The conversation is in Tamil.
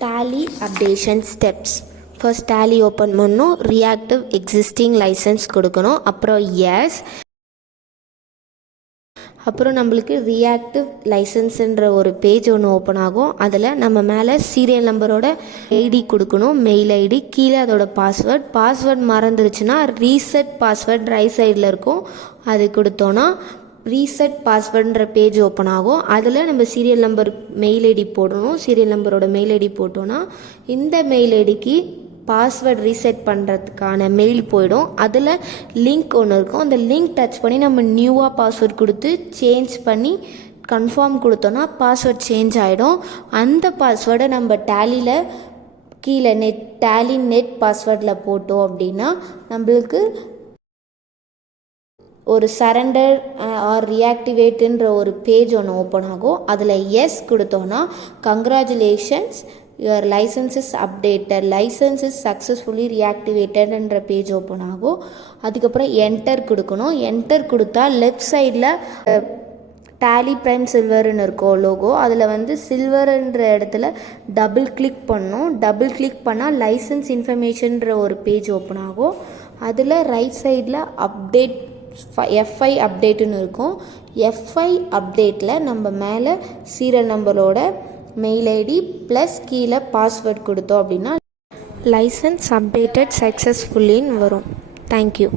Tally updation steps. First Tally open பண்ணணும், ரியாக்டிவ் எக்ஸிஸ்டிங் லைசன்ஸ் கொடுக்கணும், அப்புறம் எஸ், அப்புறம் நம்மளுக்கு ரியாக்டிவ் லைசன்ஸுன்ற ஒரு பேஜ் ஒன்று ஓப்பன் ஆகும். அதில் நம்ம மேலே சீரியல் நம்பரோட ஐடி கொடுக்கணும், மெயில் ஐடி, கீழே அதோட பாஸ்வேர்ட் மறந்துருச்சுன்னா ரீசெட் பாஸ்வேர்ட் ரைட் சைடில் இருக்கும், அது கொடுத்தோன்னா ரீசெட் பாஸ்வேர்டுன்ற பேஜ் ஓப்பன் ஆகும். அதில் நம்ம சீரியல் நம்பர் மெயில் ஐடி போடணும். சீரியல் நம்பரோட மெயில் ஐடி போட்டோன்னா இந்த மெயில் ஐடிக்கு பாஸ்வேர்ட் ரீசெட் பண்ணுறதுக்கான மெயில் போயிடும். அதில் லிங்க் ஒன்று இருக்கும், அந்த லிங்க் டச் பண்ணி நம்ம நியூவாக பாஸ்வேர்ட் கொடுத்து சேஞ்ச் பண்ணி கன்ஃபார்ம் கொடுத்தோன்னா பாஸ்வேர்ட் சேஞ்ச் ஆகிடும். அந்த பாஸ்வேர்டை நம்ம டேலியில் கீழே டேலி நெட் பாஸ்வேர்டில் போட்டோம் அப்படின்னா நம்மளுக்கு ஒரு சரண்டர் ஆர் ரியாக்டிவேட்டுன்ற ஒரு பேஜ் ஒன்று ஓப்பன் ஆகும். அதில் எஸ் கொடுத்தோன்னா congratulations, your licence is updated, licence is successfully ரியாக்டிவேட்டட்ன்ற பேஜ் ஓப்பன் ஆகும். அதுக்கப்புறம் என்டர் கொடுக்கணும். என்டர் கொடுத்தா லெஃப்ட் சைடில் டேலி பிரைம் சில்வர்னு இருக்கும் லோகோ, அதில் சில்வர்ன்ற இடத்துல டபுள் கிளிக் பண்ணணும். டபுள் கிளிக் பண்ணால் லைசன்ஸ் இன்ஃபர்மேஷன்ற ஒரு பேஜ் ஓப்பன் ஆகும். அதில் ரைட் சைடில் அப்டேட் எஃப்ஐ அப்டேட்டுன்னு இருக்கும். எஃப்ஐ அப்டேட்டில் நம்ம மேலே சீரியல் நம்பரோட மெயில் ஐடி ப்ளஸ் கீழே பாஸ்வேர்ட் கொடுத்தோம் அப்படின்னா லைசன்ஸ் அப்டேட்டட் சக்ஸஸ்ஃபுல்லின்னு வரும். தேங்க்யூ.